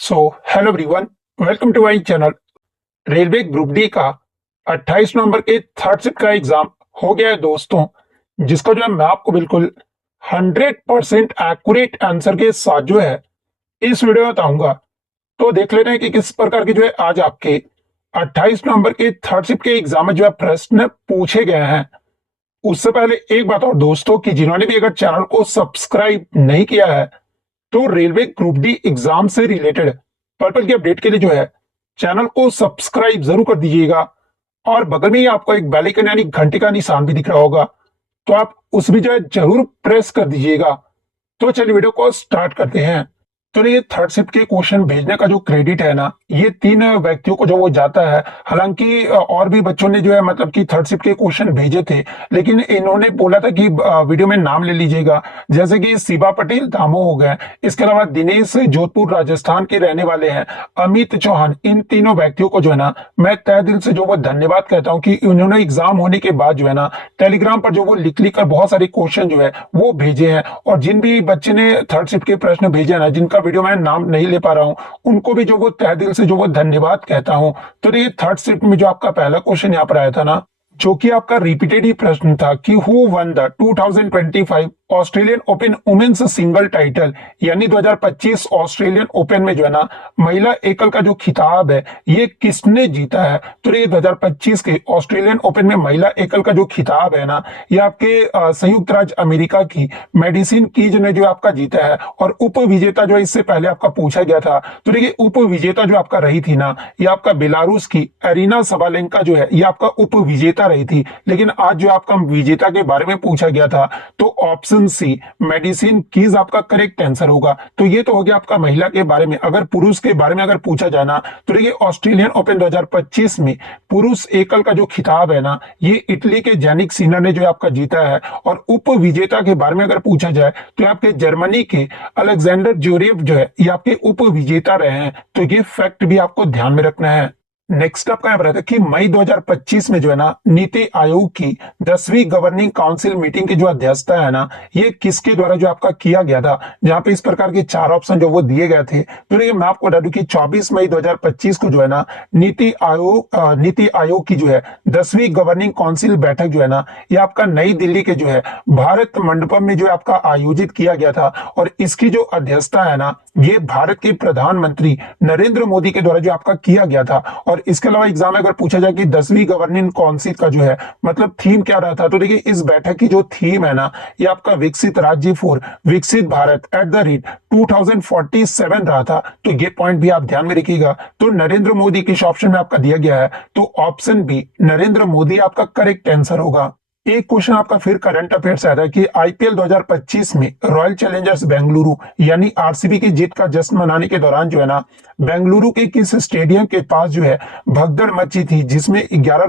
So hello everyone, welcome to my channel. Railway group D का 28 नवंबर के third shift का exam हो गया है दोस्तों, जिसका जो है मैं आपको बिल्कुल 100% एक्यूरेट आंसर के साथ जो है इस वीडियो में बताऊंगा। तो देख लेते हैं कि किस प्रकार के जो है आज आपके 28 नवंबर के थर्ड शिफ्ट के एग्जाम में जो है प्रश्न पूछे गए हैं। उससे पहले एक बात और दोस्तों, कि जिन्होंने भी अगर चैनल को सब्सक्राइब नहीं किया है तो रेलवे ग्रुप डी एग्जाम से रिलेटेड पर्पल की अपडेट के लिए जो है चैनल को सब्सक्राइब जरूर कर दीजिएगा। और बगल में ही आपको एक बेल आइकन यानी घंटे का निशान भी दिख रहा होगा, तो आप उस भी जो है जरूर प्रेस कर दीजिएगा। तो चलिए वीडियो को स्टार्ट करते हैं। तो ये थर्ड शिफ्ट के क्वेश्चन भेजने का जो क्रेडिट है ना, ये 3 व्यक्तियों को जो वो जाता है। हालांकि और भी बच्चों ने जो है मतलब कि थर्ड शिफ्ट के क्वेश्चन भेजे थे, लेकिन इन्होंने बोला था कि वीडियो में नाम ले लीजिएगा। जैसे कि शिवा पटेल दामो हो गए, इसके अलावा दिनेश जोधपुर राजस्थान के रहने वाले हैं, अमित चौहान। इन तीनों व्यक्तियों को जो है ना मैं तहे दिल से जो वो धन्यवाद कहता हूँ कि इन्होंने एग्जाम होने के बाद जो है ना टेलीग्राम पर जो वो लिख लिख कर बहुत सारे क्वेश्चन जो है वो भेजे हैं। और जिन भी बच्चे ने थर्ड शिफ्ट के प्रश्न भेजे हैं ना, जिनका वीडियो में नाम नहीं ले पा रहा हूं, उनको भी जो वो तहे दिल से जो वो धन्यवाद कहता हूं। तो ये थर्ड शिफ्ट में जो आपका पहला क्वेश्चन यहाँ पर आया था ना, जो कि आपका रिपीटेड ही प्रश्न था कि who won the 2025 Australian Open women's single title, यानी 2025 ऑस्ट्रेलियन ओपन में जो है ना महिला एकल का जो खिताब है ये किसने जीता है। तो ये 2025 के ऑस्ट्रेलियन ओपन में महिला एकल का जो खिताब है ना, ये आपके संयुक्त राज्य अमेरिका की मेडिसिन कीज ने जो आपका जीता है। और उप विजेता जो इससे पहले आपका पूछा गया था, तो देखिए उप विजेता जो आपका रही थी ना, ये आपका बेलारूस की एरिना सबालेंका जो है ये आपका उप विजेता रही थी। लेकिन आज जो आपका विजेता के बारे में पूछा गया था, तो ऑप्शन सी मेडिसिन कीज आपका करेक्ट आंसर होगा। तो ये तो हो गया आपका महिला के बारे में। अगर पुरुष के बारे में अगर पूछा जाना, तो देखिए ऑस्ट्रेलियन ओपन 2025 में पुरुष एकल का जो खिताब है ना, ये इटली के जैनिक सिनर ने जो आपका जीता है। और उप विजेता के बारे में अगर पूछा जाए, तो आपके जर्मनी के अलेक्जेंडर ज्वेरेव जो है ये आपके उप विजेता रहे हैं। तो ये फैक्ट भी आपको ध्यान में रखना है। नेक्स्ट आपका यहाँ पर रहता है कि मई 2025 में जो है ना नीति आयोग की 10वीं गवर्निंग काउंसिल मीटिंग की जो अध्यक्षता है ना, ये किसके द्वारा जो आपका किया गया था। जहां पे इस प्रकार के 4 ऑप्शन जो वो दिए गए थे। तो ये मैं आपको बता दूं कि 24 मई 2025 को जो है ना नीति आयोग की जो है 10वीं गवर्निंग काउंसिल बैठक जो है ना, ये आपका नई दिल्ली के जो है भारत मंडपम में जो है आपका आयोजित किया गया था। और इसकी जो अध्यक्षता है ना, ये भारत के प्रधानमंत्री नरेंद्र मोदी के द्वारा जो आपका किया गया था। और इसके अलावा एग्जाम में अगर पूछा जाए कि 10वीं गवर्निंग काउंसिल का जो है मतलब थीम क्या रहा था, तो देखिए इस बैठक की जो थीम है ना, ये आपका विकसित राज्य फॉर विकसित भारत @2047 रहा था। तो ये पॉइंट भी आप ध्यान में रखिएगा। तो नरेंद्र मोदी किस ऑप्शन में आपका दिया गया है, तो ऑप्शन बी नरेंद्र मोदी आपका करेक्ट आंसर होगा। एक क्वेश्चन आपका फिर करंट अफेयर्स आ रहा है कि आईपीएल 2025 में रॉयल चैलेंजर्स बेंगलुरु यानी आरसीबी की जीत का जश्न मनाने के दौरान जो है ना, बेंगलुरु के किस स्टेडियम के पास जो है भगदड़ मची थी, जिसमें 11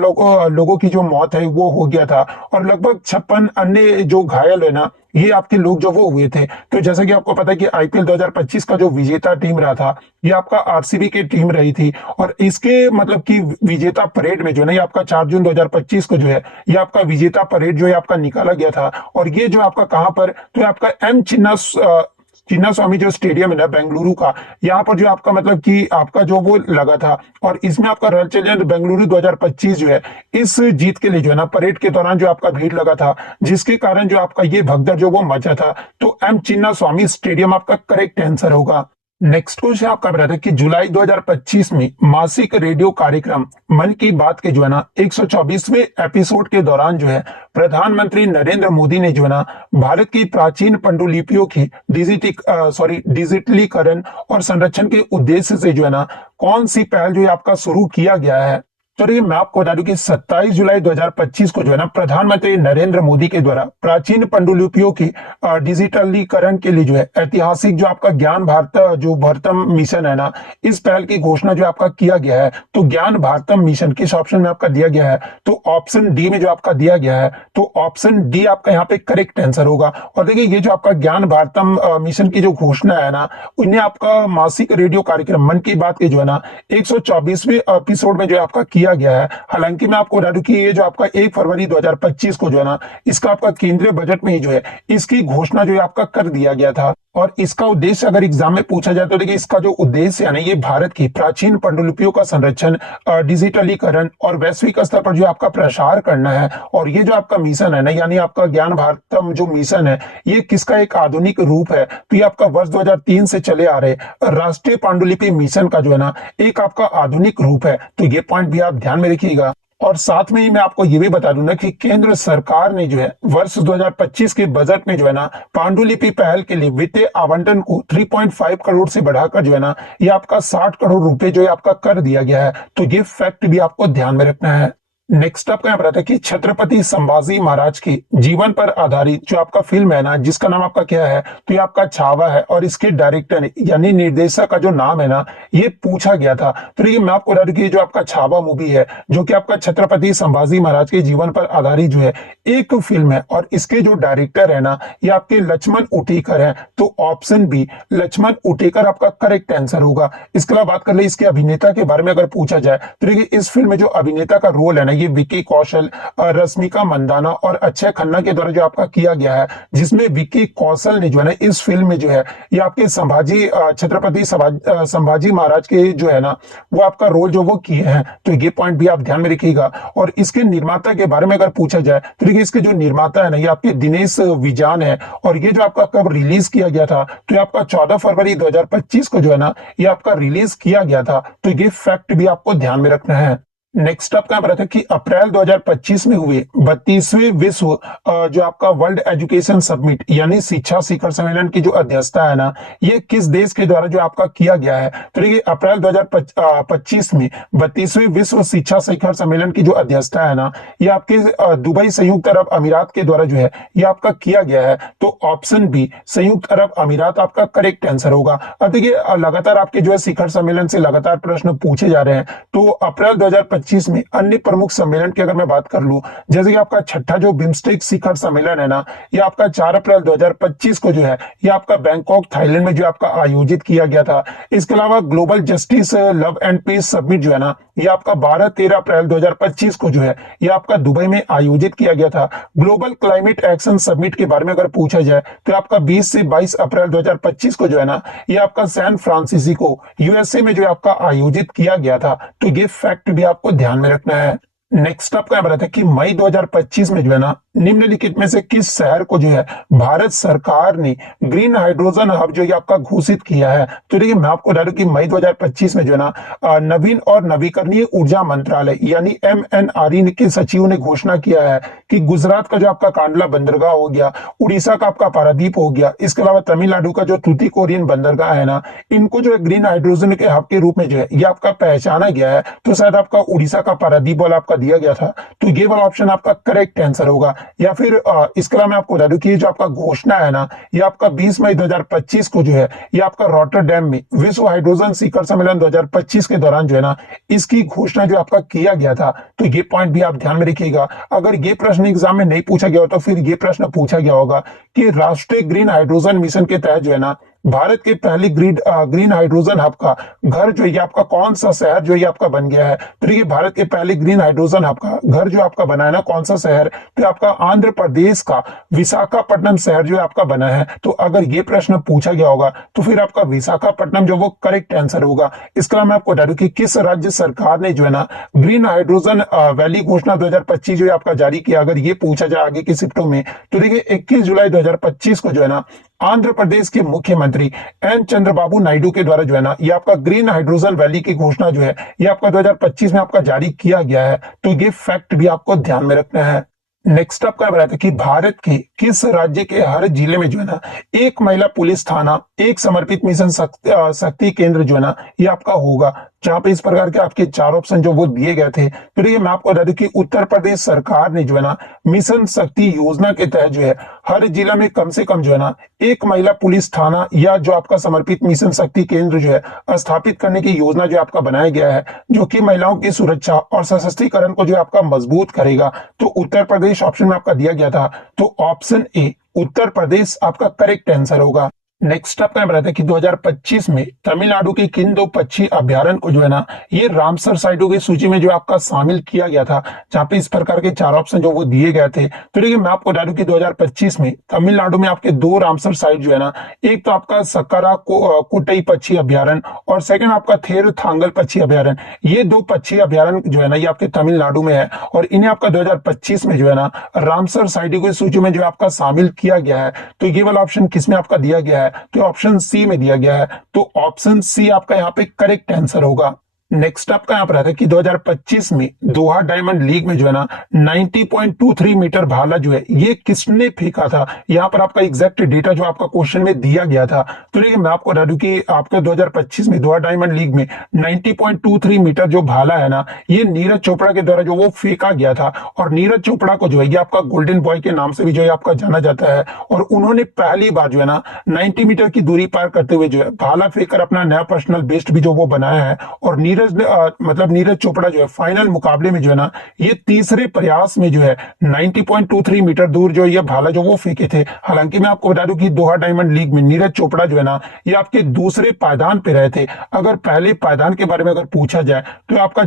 लोगों की जो मौत है वो हो गया था। और लगभग 56 अन्य जो घायल है ना, ये आपके लोग जो वो हुए थे। तो जैसा कि आपको पता है कि आईपीएल 2025 का जो विजेता टीम रहा था, ये आपका आरसीबी की टीम रही थी। और इसके मतलब कि विजेता परेड में जो है आपका 4 जून 2025 को जो है ये आपका विजेता परेड जो है आपका निकाला गया था। और ये जो आपका कहां पर, तो आपका एम चिन्ना स्वामी जो स्टेडियम है ना बेंगलुरु का, यहाँ पर जो आपका मतलब कि आपका जो वो लगा था। और इसमें आपका रॉयल चैलेंजर्स बेंगलुरु 2025 जो है इस जीत के लिए जो है ना परेड के दौरान जो आपका भीड़ लगा था, जिसके कारण जो आपका ये भगदड़ जो वो मचा था। तो एम चिन्ना स्वामी स्टेडियम आपका करेक्ट आंसर होगा। नेक्स्ट क्वेश्चन आपका बता कि जुलाई 2025 में मासिक रेडियो कार्यक्रम मन की बात के जो है ना 124वें एपिसोड के दौरान जो है प्रधानमंत्री नरेंद्र मोदी ने जो है ना भारत की प्राचीन पांडुलिपियों की डिजिटलीकरण और संरक्षण के उद्देश्य से जो है ना कौन सी पहल जो है आपका शुरू किया गया है। तो देखिए मैं आपको बता दूं कि 27 जुलाई 2025 को जो है ना प्रधानमंत्री नरेंद्र मोदी के द्वारा प्राचीन पांडुलिपियों की डिजिटलीकरण के लिए जो है ऐतिहासिक जो आपका ज्ञान भारत जो भारतम मिशन है ना, इस पहल की घोषणा जो आपका किया गया है। तो ज्ञान भारतम मिशन किस ऑप्शन में आपका दिया गया है, तो ऑप्शन डी में जो आपका दिया गया है। तो ऑप्शन डी आपका यहाँ पे करेक्ट आंसर होगा। और देखिए ये जो आपका ज्ञान भारतम मिशन की जो घोषणा है ना, उन्हें आपका मासिक रेडियो कार्यक्रम मन की बात के जो है ना 124वें एपिसोड में जो आपका किया गया है। हालांकि मैं आपको बता दूं कि ये जो आपका 1 फरवरी 2025 को जो है ना इसका आपका केंद्रीय बजट में ही जो है इसकी घोषणा जो है आपका कर दिया गया था। और इसका उद्देश्य अगर एग्जाम में पूछा जाए तो देखिए इसका जो उद्देश्य है ना ये भारत की प्राचीन पांडुलिपियों का संरक्षण, डिजिटलीकरण और वैश्विक स्तर पर जो आपका प्रसार करना है। और ये जो आपका मिशन है ना यानी आपका ज्ञान भारतम जो मिशन है ये किसका एक आधुनिक रूप है, तो ये आपका वर्ष 2003 से चले आ रहे राष्ट्रीय पांडुलिपि मिशन का जो है ना एक आपका आधुनिक रूप है। तो ये पॉइंट भी आप ध्यान में रखिएगा। और साथ में ही मैं आपको ये भी बता दूं ना कि केंद्र सरकार ने जो है वर्ष 2025 के बजट में जो है ना पांडुलिपि पहल के लिए वित्तीय आवंटन को 3.5 करोड़ से बढ़ाकर जो है ना ये आपका 60 करोड़ रुपए जो है आपका कर दिया गया है। तो ये फैक्ट भी आपको ध्यान में रखना है। नेक्स्ट आपका यहाँ पर आता है कि छत्रपति संभाजी महाराज की जीवन पर आधारित जो आपका फिल्म है ना जिसका नाम आपका क्या है, तो ये आपका छावा है और इसके डायरेक्टर यानी निर्देशक का जो नाम है ना ये पूछा गया था। तो ये मैं आपको बता दूं कि जो आपका छावा मूवी है जो कि आपका छत्रपति संभाजी महाराज के जीवन पर आधारित जो है एक फिल्म है और इसके जो डायरेक्टर है ना ये आपके लक्ष्मण उटेकर है। तो ऑप्शन बी लक्ष्मण उटेकर आपका करेक्ट आंसर होगा। इसके अलावा बात कर ले इसके अभिनेता के बारे में अगर पूछा जाए तो देखिए इस फिल्म में जो अभिनेता का रोल है ना ये विकी कौशल, रश्मिका मंदाना और अक्षय खन्ना के द्वारा जो आपका किया गया है, जिसमें विकी कौशल ने जो है ना इस फिल्म में जो है ये आपके छत्रपति संभाजी महाराज के जो है ना वो आपका रोल जो वो किए हैं। तो ये पॉइंट भी आप ध्यान में रखिएगा। और इसके निर्माता के बारे में अगर पूछा जाए तो देखिए इसके जो निर्माता है ना ये आपके दिनेश विजान है। और ये जो आपका कब रिलीज किया गया था, तो ये आपका 14 फरवरी 2025 को जो है ना ये आपका रिलीज किया गया था। तो ये फैक्ट भी आपको ध्यान में रखना है। नेक्स्ट आपका यहाँ पर था कि अप्रैल 2025 में हुए 32वें विश्व जो आपका वर्ल्ड एजुकेशन समिट यानी शिक्षा शिखर सम्मेलन की जो अध्यक्षता है ना ये किस देश के द्वारा जो आपका किया गया है। तो देखिए अप्रैल 2025 में 32वें विश्व शिक्षा शिखर सम्मेलन की जो अध्यक्षता है ना ये आपके दुबई संयुक्त अरब अमीरात के द्वारा जो है ये आपका किया गया है। तो ऑप्शन बी संयुक्त अरब अमीरात आपका करेक्ट आंसर होगा। अब देखिए लगातार आपके जो है शिखर सम्मेलन से लगातार प्रश्न पूछे जा रहे हैं। तो अप्रैल 2025 में अन्य प्रमुख सम्मेलन की अगर मैं बात कर लूं, जैसे कि आपका छठा जो बिम्स्टेक शिखर सम्मेलन है ना ये आपका 4 अप्रैल 2025 को जो है ये आपका बैंकॉक थाईलैंड में जो आपका आयोजित किया गया था। इसके अलावा global justice love and peace summit जो है ना ये आपका 12-13 अप्रैल 2025 को जो है ये आपका दुबई में आयोजित किया गया था। ग्लोबल क्लाइमेट एक्शन समिट के बारे में अगर पूछा जाए तो आपका 20 से 22 अप्रैल 2025 को जो है ना ये आपका सैन फ्रांसिस्को यूएसए में जो आपका आयोजित किया गया था। तो ये फैक्ट भी आपको ध्यान में रखना है। नेक्स्ट आपका यहाँ बताया कि मई 2025 में जो है ना निम्नलिखित में से किस शहर को जो है भारत सरकार ने ग्रीन हाइड्रोजन हब जो है आपका घोषित किया है। तो देखिए मैं आपको बता दूं कि मई 2025 में जो है ना नवीन और नवीकरणीय ऊर्जा मंत्रालय यानी MNRE के सचिव ने घोषणा किया है कि गुजरात का जो आपका कांडला बंदरगाह हो गया, उड़ीसा का आपका पारादीप हो गया, इसके अलावा तमिलनाडु का जो तूतीकोरिन बंदरगाह है ना इनको जो है ग्रीन हाइड्रोजन के हब के रूप में जो है ये आपका पहचाना गया है। तो शायद आपका उड़ीसा का पारादीप वाला आपका दिया गया था। तो ये वाला ऑप्शन आपका करेक्ट आंसर होगा। या फिर इसके अलावा मैं आपको बता दूं कि जो आपका घोषणा है ना ये आपका 20 मई 2025 को जो है ये आपका रॉटरडैम में विश्व हाइड्रोजन शिखर सम्मेलन 2025 के दौरान जो है ना इसकी घोषणा जो आपका किया गया था। तो ये पॉइंट भी आप ध्यान में रखिएगा। अगर ये प्रश्न एग्जाम में नहीं पूछा गया हो तो फिर ये प्रश्न पूछा गया होगा कि राष्ट्रीय ग्रीन हाइड्रोजन मिशन के तहत जो है ना भारत के पहले ग्रीन हाइड्रोजन हब का घर जो है आपका कौन सा शहर जो है आपका बन गया है। तो देखिए भारत के पहले ग्रीन हाइड्रोजन हब का घर जो आपका बना है ना कौन सा शहर, तो आपका आंध्र प्रदेश का विशाखापट्टनम शहर जो है आपका बना है। तो अगर ये प्रश्न पूछा गया होगा तो फिर आपका विशाखापट्टनम जो वो करेक्ट आंसर होगा। इसके अलावा मैं आपको बता दूं कि किस राज्य सरकार ने जो है ना ग्रीन हाइड्रोजन वैली घोषणा 2025 जो है आपका जारी किया, अगर ये पूछा जाए आगे की शिफ्टों में तो देखिए 21 जुलाई 2025 को जो है ना आंध्र प्रदेश के मुख्यमंत्री एन चंद्रबाबू नायडू के द्वारा जो है ना ये आपका ग्रीन हाइड्रोजन वैली की घोषणा जो है ये आपका 2025 में आपका जारी किया गया है। तो ये फैक्ट भी आपको ध्यान में रखना है। नेक्स्ट आपका बताया था कि भारत के किस राज्य के हर जिले में जो है ना एक महिला पुलिस थाना, एक समर्पित मिशन शक्ति केंद्र जो है ना ये आपका होगा, जहां पे इस प्रकार के आपके 4 ऑप्शन जो वो दिए गए थे। तो ये मैं आपको बता दूं कि उत्तर प्रदेश सरकार ने जो है ना मिशन शक्ति योजना के तहत जो है हर जिला में कम से कम जो है ना एक महिला पुलिस थाना या जो आपका समर्पित मिशन शक्ति केंद्र जो है स्थापित करने की योजना जो आपका बनाया गया है, जो कि महिलाओं की सुरक्षा और सशक्तिकरण को जो आपका मजबूत करेगा। तो उत्तर प्रदेश ऑप्शन में आपका दिया गया था। तो ऑप्शन ए उत्तर प्रदेश आपका करेक्ट आंसर होगा। नेक्स्ट आपका बताया था कि 2025 में तमिलनाडु के किन दो पक्षी अभ्यारण्य को जो है ना ये रामसर साइटों की सूची में जो आपका शामिल किया गया था, जहां पे इस प्रकार के चार ऑप्शन जो वो दिए गए थे। तो देखिए मैं आपको बता दूं कि 2025 में तमिलनाडु में आपके दो रामसर साइट जो है ना, एक तो आपका सक्करा कोटई पक्षी अभ्यारण्य और सेकंड आपका थेर थांगल पक्षी अभ्यारण्य। ये दो पक्षी अभ्यारण्य जो है ना ये आपके तमिलनाडु में है और इन्हें आपका 2025 में जो है ना रामसर साइटों की सूची में जो आपका शामिल किया गया है। तो ये वाला ऑप्शन किसमें आपका दिया गया है, तो ऑप्शन सी में दिया गया है। तो ऑप्शन सी आपका यहाँ पे करेक्ट आंसर होगा। नेक्स्ट आपका यहाँ पर आता है कि 2025 में दोहा डायमंड लीग में जो है ना 90.23 मीटर भाला जो है ये किसने फेंका था। यहाँ पर आपका एग्जैक्ट डेटा जो आपका क्वेश्चन में दिया गया था। तो देखिए मैं आपको बता दूं कि आपका 2025 में दोहा डायमंड लीग में 90.23 मीटर जो भाला है ना ये नीरज चोपड़ा के द्वारा जो वो फेंका गया था। और नीरज चोपड़ा को जो है ये आपका गोल्डन बॉय के नाम से भी जो है आपका जाना जाता है। और उन्होंने पहली बार जो है ना 90 मीटर की दूरी पार करते हुए जो है भाला फेंककर अपना नया पर्सनल बेस्ट भी जो वो बनाया है। और नीरज चोपड़ा जो है फाइनल मुकाबले में जो है ना ये तीसरे प्रयास में जो है 90.23 मीटर दूर जो ये भाला जो वो फेंके थे। हालांकि मैं आपको बता दूं कि दोहा डायमंड लीग में नीरज चोपड़ा जो है ना ये आपके दूसरे पायदान पे रहे थे। अगर पहले पायदान के बारे में अगर पूछा जाए तो आपका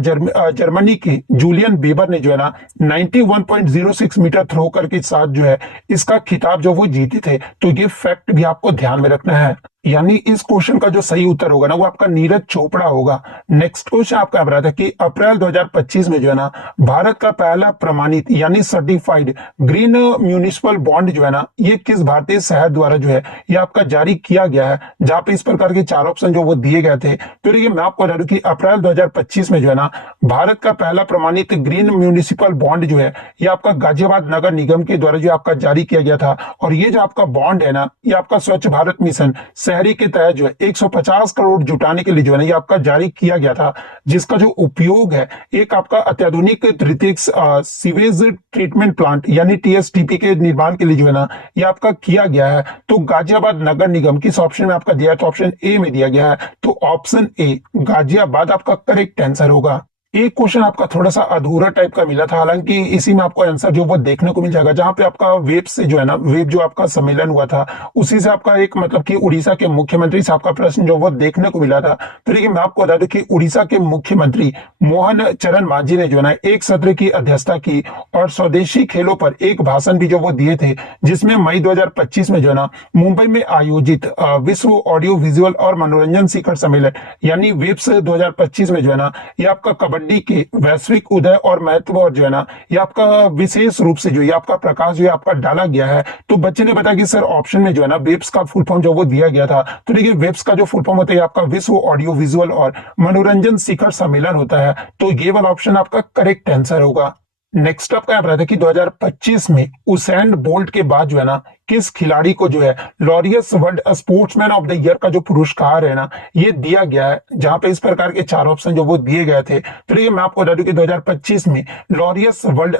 जर्मनी के जूलियन बेबर ने जो है ना 91.06 मीटर थ्रो करके साथ जो है इसका खिताब जो वो जीते थे। तो ये फैक्ट भी आपको ध्यान में रखना है, यानी इस क्वेश्चन का जो सही उत्तर होगा ना वो आपका नीरज चोपड़ा होगा। नेक्स्ट क्वेश्चन आपका रहा था कि अप्रैल 2025 में जो है ना भारत का पहला प्रमाणित यानी सर्टिफाइड ग्रीन म्यूनिसिपल बॉन्ड जो है ना ये किस भारतीय शहर द्वारा जो है ये आपका जारी किया गया है, जहां पे इस प्रकार के चार ऑप्शन जो वो दिए गए थे। तो देखिए मैं आपको बता दूं कि अप्रैल 2025 में जो है ना भारत का पहला प्रमाणित ग्रीन म्यूनिसिपल बॉन्ड जो है ये आपका गाजियाबाद नगर निगम के द्वारा जो आपका जारी किया गया था। और ये जो आपका बॉन्ड है ना ये आपका स्वच्छ भारत मिशन शहरी के तहत जो है 150 करोड़ जुटाने के लिए जो है ना ये आपका जारी किया गया था, जिसका जो उपयोग है एक आपका अत्याधुनिक तृतीयक सीवेज ट्रीटमेंट प्लांट यानी टीएसटीपी के निर्माण के लिए जो है ना ये आपका किया गया है। तो गाजियाबाद नगर निगम किस ऑप्शन में आपका दिया है, तो ऑप्शन ए में दिया गया है। तो ऑप्शन ए गाजियाबाद आपका करेक्ट आंसर होगा। एक क्वेश्चन आपका थोड़ा सा अधूरा टाइप का मिला था, हालांकि इसी में आपको आंसर जो वो देखने को मिल जाएगा, जहां पे आपका वेब से जो है ना वेब जो आपका सम्मेलन हुआ था उसी से आपका एक मतलब कि उड़ीसा के मुख्यमंत्री से आपका प्रश्न जो वो देखने को मिला था। तो देखिए मैं आपको बता दूं कि उड़ीसा के मुख्यमंत्री मोहन चरण मांझी ने जो है ना एक सत्र की अध्यक्षता की और स्वदेशी खेलों पर एक भाषण भी जो वो दिए थे, जिसमें मई 2025 में जो है ना मुंबई में आयोजित विश्व ऑडियो विजुअल और मनोरंजन शिखर सम्मेलन यानी वेब्स 2025 में जो है ना ये आपका कबड्डी के वैश्विक उदय और महत्व और जो है ना ये आपका विशेष रूप से जो ये आपका प्रकाश जो है आपका डाला गया है। तो बच्चे ने बताया कि सर ऑप्शन में जो है ना वेब्स का फुल फॉर्म जो वो दिया गया था। तो देखिए वेब्स का जो फुल फॉर्म होता है आपका विश्व ऑडियो विजुअल और मनोरंजन शिखर सम्मेलन होता है। तो ये वाला ऑप्शन आपका करेक्ट आंसर होगा। नेक्स्ट आपका यहाँ पर कि 2025 में उसेन बोल्ट के बाद जो है ना किस खिलाड़ी को जो है Laureus world sportsman of the year का जो पुरस्कार है ना ये दिया गया है, जहां पे इस प्रकार के चार ऑप्शन जो वो दिए गए थे। तो ये मैं आपको बता दूं कि 2025 में Laureus world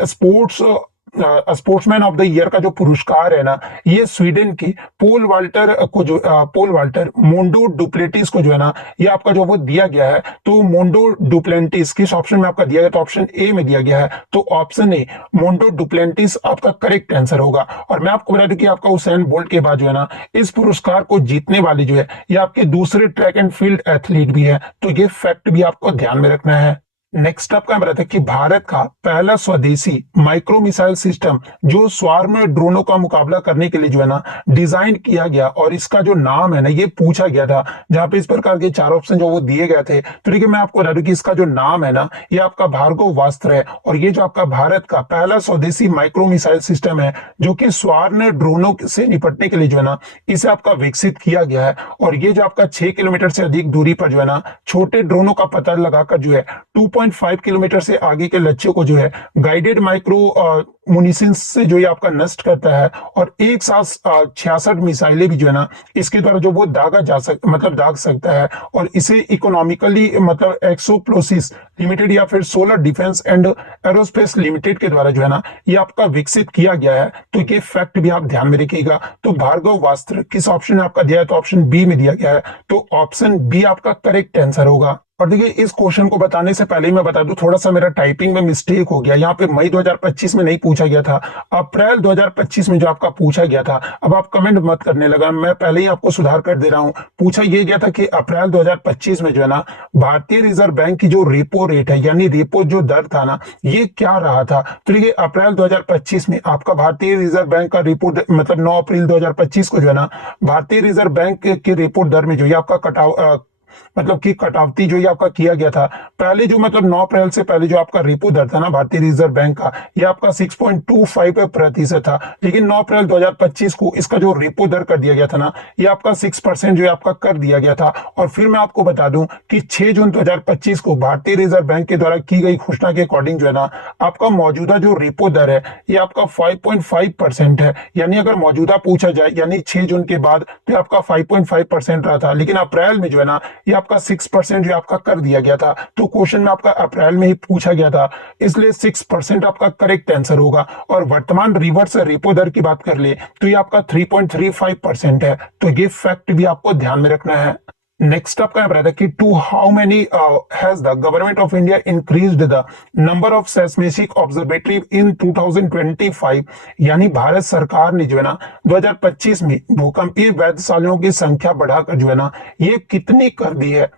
sportsman of the year का जो पुरस्कार है ना ये स्वीडन के पोल वाल्टर मोंडो डुप्लेटिस को जो है ना ये आपका जो वो दिया गया है। तो मोंडो डुप्लेंटिस किस ऑप्शन में आपका दिया गया, तो ऑप्शन ए में दिया गया है। तो ऑप्शन ए मोंडो डुप्लेंटिस आपका करेक्ट आंसर होगा। और मैं आपको बता दूं कि आपका उसेन बोल्ट के बाद जो है ना इस पुरस्कार को जीतने वाली जो है ये आपके दूसरे ट्रैक एंड फील्ड एथलीट भी है। तो ये फैक्ट भी आपको ध्यान में रखना है। नेक्स्ट आपका बताया कि भारत का पहला स्वदेशी माइक्रो मिसाइल सिस्टम जो स्वार्म ड्रोनों का मुकाबला करने के लिए जो है ना डिजाइन किया गया और इसका जो नाम है ना ये पूछा गया था, जहां पे इस प्रकार के चार ऑप्शन जो वो दिए गए थे। तो देखिए मैं आपको बता दूं कि इसका जो नाम है ना ये आपका भार्गवास्त्र है। और ये जो आपका भारत का पहला स्वदेशी माइक्रो मिसाइल सिस्टम है जो कि स्वार्म ड्रोनों से निपटने के लिए जो है ना इसे आपका विकसित किया गया है। और ये जो आपका 6 किलोमीटर से अधिक दूरी पर जो है ना छोटे ड्रोनों का पता लगाकर जो है 2.5 किलोमीटर से आगे के लक्ष्यों को जो है गाइडेड माइक्रो मुनिसिंस से जो ये आपका नष्ट करता है। और एक साथ 66 मिसाइलें भी जो है ना इसके द्वारा जो वो दाग सकता है। और इसे इकोनॉमिकली मतलब एक्सोप्लोसिस लिमिटेड या फिर solar defence and aerospace limited के द्वारा जो है ना ये आपका विकसित किया गया है। तो ये फैक्ट भी आप ध्यान में रखिएगा। तो भार्गवास्त्र किस ऑप्शन में आपका दिया है, तो ऑप्शन बी में दिया गया है। तो ऑप्शन बी आपका करेक्ट आंसर होगा। और देखिए इस क्वेश्चन को बताने से पहले ही मैं बता दूं, थोड़ा सा मेरा टाइपिंग में मिस्टेक हो गया। यहाँ पे मई 2025 में नहीं पूछा गया था, अप्रैल 2025 में जो आपका पूछा गया था। अब आप कमेंट मत करने लगा, मैं पहले ही आपको सुधार कर दे रहा हूं। पूछा ये गया था कि अप्रैल 2025 में जो है ना भारतीय रिजर्व बैंक की जो रेपो रेट है यानी रेपो जो दर था ना, ये क्या रहा था। तो देखिए अप्रैल 2025 में आपका भारतीय रिजर्व बैंक का रेपो मतलब 9 अप्रैल 2025 को जो है ना भारतीय रिजर्व बैंक के रेपो दर में जो है आपका मतलब कि कटौती जो ये आपका किया गया था। पहले जो मतलब 9 अप्रैल से पहले जो आपका रेपो दर था ना भारतीय रिजर्व बैंक का, ये आपका 6.25% था। लेकिन 9 अप्रैल 2025 को इसका जो रेपो दर कर दिया गया था ना, ये आपका 6% जो है आपका कर दिया गया था। और फिर मैं आपको बता दूं कि 6 जून 2025 को भारतीय रिजर्व बैंक के द्वारा की गई घोषणा के अकॉर्डिंग जो है ना आपका मौजूदा जो रेपो दर है ये आपका 5.5% है। यानी अगर मौजूदा पूछा जाए यानी 6 जून के बाद तो आपका 5.5% रहा था, लेकिन अप्रैल में जो है ना ये आपका 6% जो आपका कर दिया गया था। तो क्वेश्चन में आपका अप्रैल में ही पूछा गया था, इसलिए 6% आपका करेक्ट आंसर होगा। और वर्तमान रिवर्स रेपो दर की बात कर ले तो ये आपका 3.35% है। तो ये फैक्ट भी आपको ध्यान में रखना है। नेक्स्ट आपका रहा था कि to how many has the government of India increased the number of seismic observatory in 2025। यानी भारत सरकार ने जो है ना 2025 में भूकंपीय वेधशालाओं की संख्या बढ़ाकर जो है ना ये कितनी कर दी है।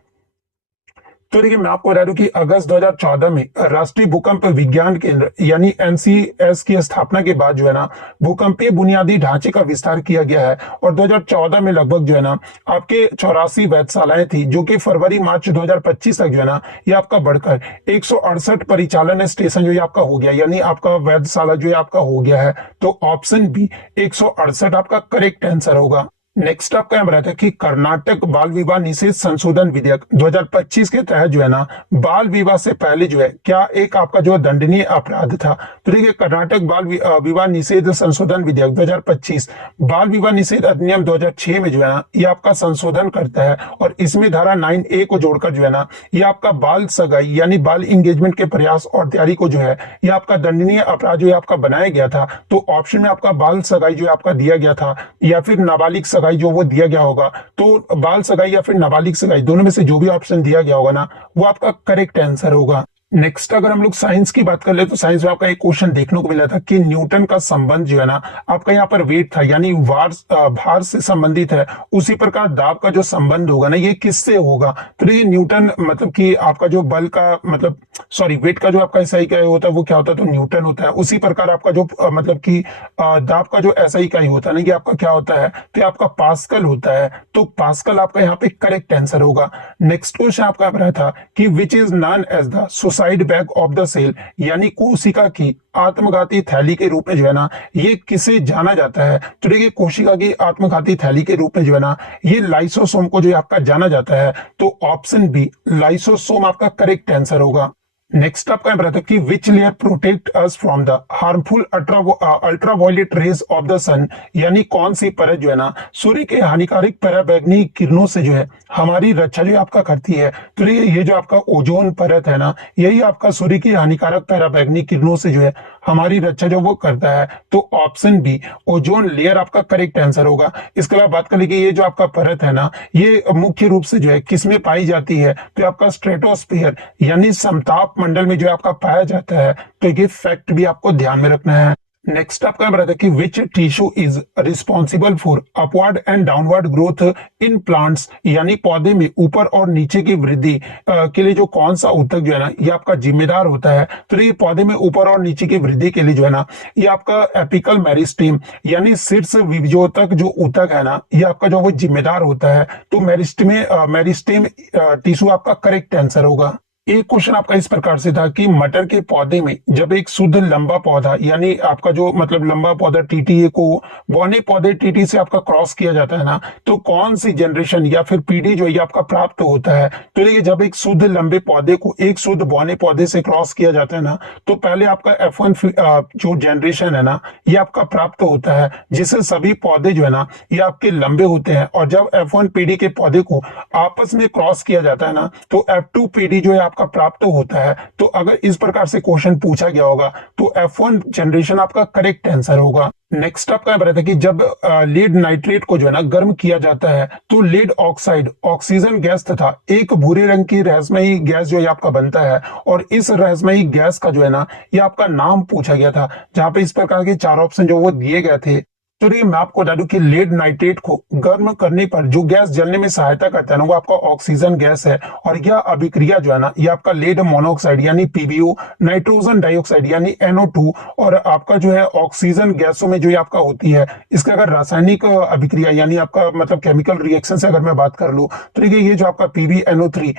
तो देखिए मैं आपको बता दूं कि अगस्त 2014 में राष्ट्रीय भूकंप विज्ञान केंद्र यानी एनसीएस की स्थापना के बाद जो है ना भूकंपीय बुनियादी ढांचे का विस्तार किया गया है। और 2014 में लगभग जो है ना आपके 84 वेधशालाएं थी, जो कि फरवरी मार्च 2025 तक जो है ना ये आपका बढ़कर 168 परिचालन स्टेशन जो ये आपका हो गया, यानी आपका वेधशाला जो है आपका हो गया है। तो ऑप्शन बी 168 आपका करेक्ट आंसर होगा। नेक्स्ट आपका यहाँ रहता है कि कर्नाटक बाल विवाह निषेध संशोधन विधेयक 2025 के तहत जो है ना बाल विवाह से पहले जो है क्या एक आपका जो दंडनीय अपराध था। तो देखिए कर्नाटक बाल विवाह निषेध संशोधन विधेयक 2025 बाल विवाह निषेध अधिनियम 2006 में जो है ना ये आपका संशोधन करता है। और इसमें धारा 9A को जोड़कर जो है ना ये आपका बाल सगाई यानी बाल इंगेजमेंट के प्रयास और तैयारी को जो है ये आपका दंडनीय अपराध जो है आपका बनाया गया था। तो ऑप्शन में आपका बाल सगाई जो है आपका दिया गया था या फिर नाबालिग सगाई जो वो दिया गया होगा। तो बाल सगाई या फिर नाबालिग सगाई दोनों में से जो भी ऑप्शन दिया गया होगा ना वो आपका करेक्ट आंसर होगा। नेक्स्ट अगर हम लोग साइंस की बात कर ले तो साइंस में आपका एक क्वेश्चन देखने को मिला था कि न्यूटन का संबंध जो है ना आपका यहाँ पर वेट था यानी भार से संबंधित है, उसी प्रकार दाब का जो संबंध होगा ना ये किससे होगा। तो ये न्यूटन मतलब कि आपका जो बल का मतलब वेट का जो आपका एसआई इकाई होता है वो क्या होता है, तो न्यूटन होता है। उसी प्रकार आपका जो मतलब कि दाब का जो एसआई इकाई होता है ना ये आपका क्या होता है, तो आपका पास्कल होता है। तो पास्कल आपका यहाँ पे करेक्ट आंसर होगा। नेक्स्ट क्वेश्चन आपका रहा था कि which is known as the suicide bag of the cell यानी कोशिका की आत्मघाती थैली के रूप में जो है ना ये किसे जाना जाता है। तो देखिए कोशिका की आत्मघाती थैली के रूप में जो है ना ये लाइसोसोम को जो आपका जाना जाता है। तो ऑप्शन बी लाइसोसोम आपका करेक्ट आंसर होगा। नेक्स्ट आपका रहता है कि which layer protect us from the harmful ultraviolet rays of the sun यानी कौन सी परत जो है ना सूर्य के हानिकारक पराबैंगनी किरणों से जो है हमारी रक्षा जो आपका करती है। तो ये जो आपका ओजोन परत है ना यही आपका सूर्य की हानिकारक पराबैंगनी किरणों से जो है हमारी रक्षा जो वो करता है। तो ऑप्शन बी ओजोन लेयर आपका करेक्ट आंसर होगा। इसके अलावा बात करें कि ये जो आपका परत है ना ये मुख्य रूप से जो है किसमें पाई जाती है, तो आपका स्ट्रेटोस्फीयर यानी समताप मंडल में जो आपका पाया जाता है। तो ये फैक्ट भी आपको ध्यान में रखना है। नेक्स्ट आपका बताता है कि which tissue is responsible for upward and downward growth in plants यानी पौधे में ऊपर और नीचे की वृद्धि के लिए जो कौन सा ऊतक जो है ना ये आपका जिम्मेदार होता है। तो ये पौधे में ऊपर और नीचे की वृद्धि के लिए जो है ना ये आपका एपिकल मेरिस्टेम यानी शीर्ष विभजोतक जो ऊतक है ना ये आपका जो वो जिम्मेदार होता है। तो मेरिस्टेम टिश्यू आपका करेक्ट आंसर होगा। एक क्वेश्चन आपका इस प्रकार से था कि मटर के पौधे में जब एक शुद्ध लंबा पौधा यानी आपका जो मतलब लंबा पौधा टीटीए को बौने पौधे टीटी से आपका क्रॉस किया जाता है ना, तो कौन सी जनरेशन या फिर पीढ़ी जो है आपका प्राप्त होता है। तो देखिए जब एक शुद्ध लंबे पौधे को एक शुद्ध बौने पौधे से क्रॉस किया जाता है ना तो पहले आपका F1 जो जनरेशन है ना ये आपका प्राप्त होता है, जिससे सभी पौधे जो है ना ये आपके लंबे होते हैं। और जब F1 पीढ़ी के पौधे को आपस में क्रॉस किया जाता है ना तो F2 पीढ़ी जो है आपका प्राप्त होता है। तो अगर इस प्रकार से क्वेश्चन पूछा गया होगा तो F1 जनरेशन आपका करेक्ट आंसर होगा। नेक्स्ट आपका यहाँ पर रहता है कि जब लीड नाइट्रेट को जो है ना गर्म किया जाता है तो लीड ऑक्साइड ऑक्सीजन गैस तथा एक भूरे रंग की रहस्यमयी गैस जो है आपका बनता है। और इस रहस्यमयी गैस का जो है ना ये आपका नाम पूछा गया था, जहां पे इस प्रकार के चार ऑप्शन जो वो दिए गए थे। तो ये मैं आपको बता दूं कि लीड नाइट्रेट को गर्म करने पर जो गैस जलने में सहायता करता है ना वो आपका ऑक्सीजन गैस है। और यह अभिक्रिया जो है ना ये आपका लीड मोनोऑक्साइड यानी पीबीओ, नाइट्रोजन डाइऑक्साइड यानी NO2 और आपका जो है ऑक्सीजन गैसों में जो ये आपका होती है। इसका अगर रासायनिक अभिक्रिया यानी आपका मतलब केमिकल रिएक्शन से अगर मैं बात कर लूं तो देखिए ये जो आपका PbNO3,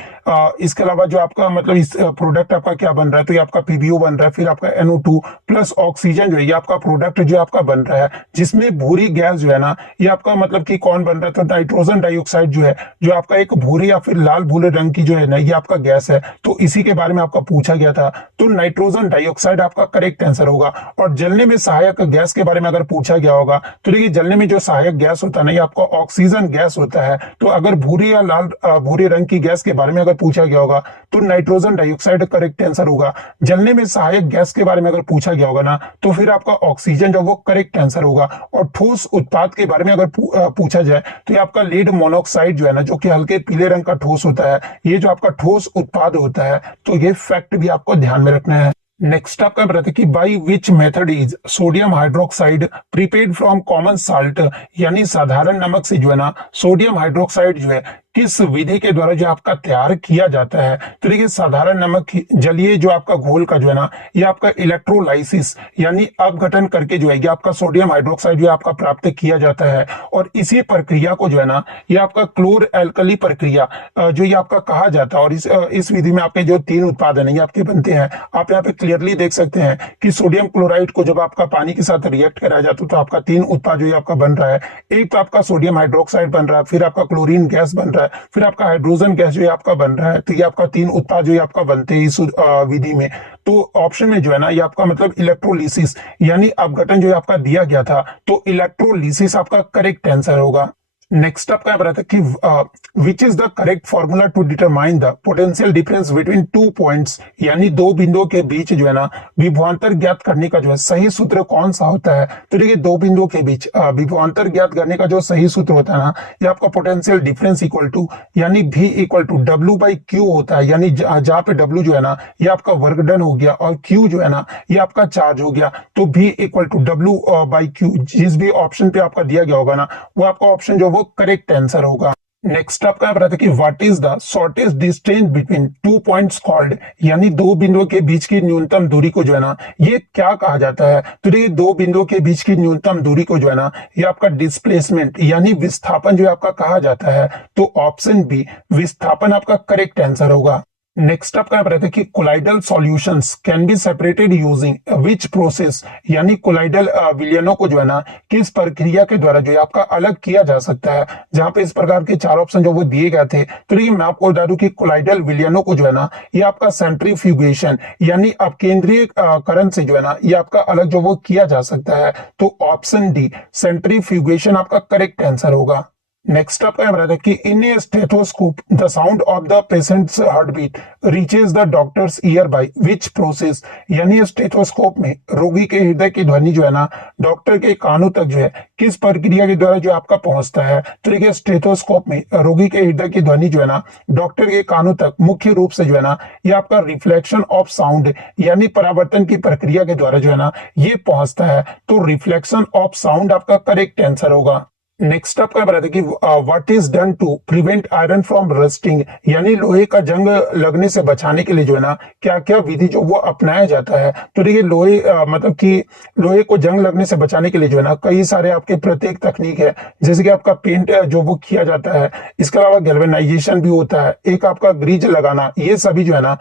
इसके अलावा जो आपका मतलब इस प्रोडक्ट आपका क्या बन रहा है, तो ये आपका पीबीओ बन रहा है, फिर आपका NO2 प्लस ऑक्सीजन जो है ये आपका प्रोडक्ट जो आपका बन रहा है, जिसमें भूरी गैस जो है ना ये आपका मतलब कि कौन बन रहा है, तो नाइट्रोजन डाइऑक्साइड जो है जो आपका एक भूरे या फिर लाल भूरे रंग की जो है ना ये आपका गैस है। तो इसी के बारे में आपका पूछा गया था, तो नाइट्रोजन डाइऑक्साइड आपका करेक्ट आंसर होगा। और जलने में सहायक गैस के बारे में अगर पूछा गया होगा तो देखिए जलने में जो सहायक गैस होता है ना ये आपका ऑक्सीजन गैस होता है। तो अगर भूरे या लाल भूरे रंग की गैस के बारे में अगर पूछा गया होगा तो नाइट्रोजन डाइऑक्साइड करेक्ट आंसर होगा। जलने में सहायक गैस के बारे में अगर पूछा गया होगा ना तो फिर आपका ऑक्सीजन जो वो करेक्ट आंसर होगा। और ठोस उत्पाद के बारे में अगर पूछा जाए तो ये आपका लीड मोनोऑक्साइड जो है ना जो कि हल्के पीले रंग का ठोस होता है, ये जो आपका ठोस उत्पाद होता है। तो ये फैक्ट भी आपको ध्यान में रखना है। नेक्स्ट आपका बताते कि by which method is sodium hydroxide prepared from common salt, यानी साधारण नमक से जो है ना सोडियम हाइड्रोक्साइड जो है किस विधि के द्वारा जो आपका तैयार किया जाता है। तो देखिए साधारण नमक जलीय जो आपका घोल का जो है ना ये आपका इलेक्ट्रोलाइसिस यानी अपघटन करके जो है ये आपका सोडियम हाइड्रोक्साइड जो आपका प्राप्त किया जाता है। और इसी प्रक्रिया को जो है ना ये आपका क्लोर एल्कली प्रक्रिया जो ये आपका कहा जाता है। और इस विधि में आपके जो तीन उत्पाद है ये आपके बनते हैं। आप यहाँ पे क्लियरली देख सकते हैं कि सोडियम क्लोराइड को जब आपका पानी के साथ रिएक्ट कराया जाता है तो आपका तीन उत्पाद जो आपका बन रहा है। एक तो आपका सोडियम हाइड्रोक्साइड बन रहा है, फिर आपका क्लोरीन गैस बन रहा है, फिर आपका हाइड्रोजन गैस जो आपका बन रहा है। तो ये आपका तीन उत्पाद जो आपका बनते हैं इस विधि में। तो ऑप्शन में जो है ना ये आपका मतलब इलेक्ट्रोलिसिस यानी अपघटन जो आपका दिया गया था, तो इलेक्ट्रोलिसिस आपका करेक्ट आंसर होगा। नेक्स्ट आपका बताता है कि which is the correct formula to determine the potential difference between two points, यानी दो बिंदुओं के बीच जो है ना विभवांतर ज्ञात करने का जो है सही सूत्र कौन सा होता है। तो देखिए दो बिंदुओं के बीच विभवांतर ज्ञात करने का जो सही सूत्र होता है ना ये आपका पोटेंशियल डिफरेंस इक्वल टू यानी V इक्वल टू W/Q होता है। यानी जहां पे W जो है ना ये आपका वर्क डन हो गया और Q जो है ना ये आपका चार्ज हो गया। तो V इक्वल टू W/Q जिस भी ऑप्शन पे आपका दिया गया होगा ना वो आपका ऑप्शन जो वो करेक्ट आंसर होगा। नेक्स्ट आपका बताता है कि what is the shortest distance between two points called, यानी दो बिंदुओं के बीच की न्यूनतम दूरी को जो है ना ये क्या कहा जाता है। तो देखिए दो बिंदुओं के बीच की न्यूनतम दूरी को जो है ना ये आपका डिस्प्लेसमेंट यानी विस्थापन जो आपका कहा जाता है। तो ऑप्शन बी विस्थापन आपका करेक्ट आंसर होगा। नेक्स्ट आपका बताते हैं कि colloidal solutions can be separated using which process, यानी कोलाइडल विलयनों को जो है ना किस प्रक्रिया के द्वारा जो है आपका अलग किया जा सकता है। जहां पे इस प्रकार के चार ऑप्शन जो वो दिए गए थे, तो देखिए मैं आपको बता दूं कि कोलाइडल विलयनों को जो है ना ये आपका सेंट्रीफ्यूगेशन यानी अपकेंद्रीय करण से जो है ना ये आपका अलग जो वो किया जा सकता है। तो ऑप्शन डी सेंट्रीफ्यूगेशन आपका करेक्ट आंसर होगा। नेक्स्ट आपका बताता है कि in a stethoscope the sound of the patient's heartbeat reaches the doctor's ear by which process, यानी स्टेथोस्कोप में रोगी के हृदय की ध्वनि जो है ना डॉक्टर के कानों तक जो है किस प्रक्रिया के द्वारा जो आपका पहुंचता है। तो देखिए स्टेथोस्कोप में रोगी के हृदय की ध्वनि जो है ना डॉक्टर के कानों तक मुख्य रूप से जो है ना ये आपका रिफ्लेक्शन ऑफ साउंड यानी परावर्तन की प्रक्रिया के द्वारा जो है ना ये पहुंचता है। तो रिफ्लेक्शन ऑफ साउंड आपका करेक्ट आंसर होगा। नेक्स्ट आपका बताते कि what is done to prevent iron from rusting, यानी लोहे का जंग लगने से बचाने के लिए जो है ना क्या क्या विधि जो वो अपनाया जाता है। तो देखिए लोहे मतलब कि लोहे को जंग लगने से बचाने के लिए जो है ना कई सारे आपके प्रत्येक तकनीक है, जैसे कि आपका पेंट जो वो किया जाता है, इसके अलावा गैल्वेनाइजेशन भी होता है, एक आपका ग्रीज लगाना, ये सभी जो है ना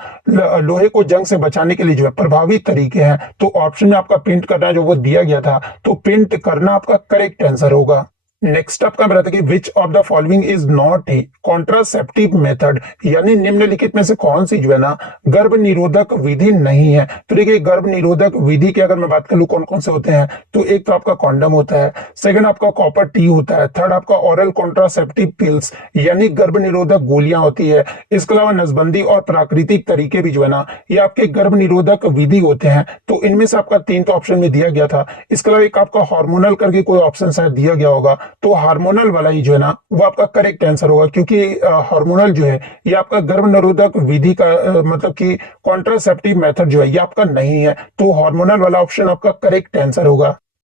लोहे को जंग से बचाने के लिए जो है प्रभावी तरीके हैं। तो ऑप्शन में आपका पेंट करना जो वो दिया गया था, तो पेंट करना आपका करेक्ट आंसर होगा। नेक्स्ट आपका बताता है कि which of the following is not a contraceptive method, यानी निम्नलिखित में से कौन सी जो है ना गर्भ निरोधक विधि नहीं है। तो देखिए गर्भ निरोधक विधि की अगर मैं बात कर लूं कौन कौन से होते हैं, तो एक तो आपका कॉन्डम होता है, सेकंड आपका कॉपर टी होता है, थर्ड आपका ओरल कॉन्ट्रासेप्टिव पिल्स यानी गर्भ निरोधक गोलियां होती है, इसके अलावा नसबंदी और प्राकृतिक तरीके भी जो है ना ये आपके गर्भ निरोधक विधि होते हैं। तो इनमें से आपका तीन तो ऑप्शन में दिया गया था, इसके अलावा एक आपका हार्मोनल करके कोई ऑप्शन शायद दिया गया होगा, तो हार्मोनल वाला ही जो है ना वो आपका करेक्ट आंसर होगा, क्योंकि हार्मोनल जो है ये आपका गर्भ निरोधक विधि का मतलब कि कॉन्ट्रासेप्टिव मेथड जो है ये आपका नहीं है, तो हार्मोनल वाला ऑप्शन आपका करेक्ट आंसर होगा।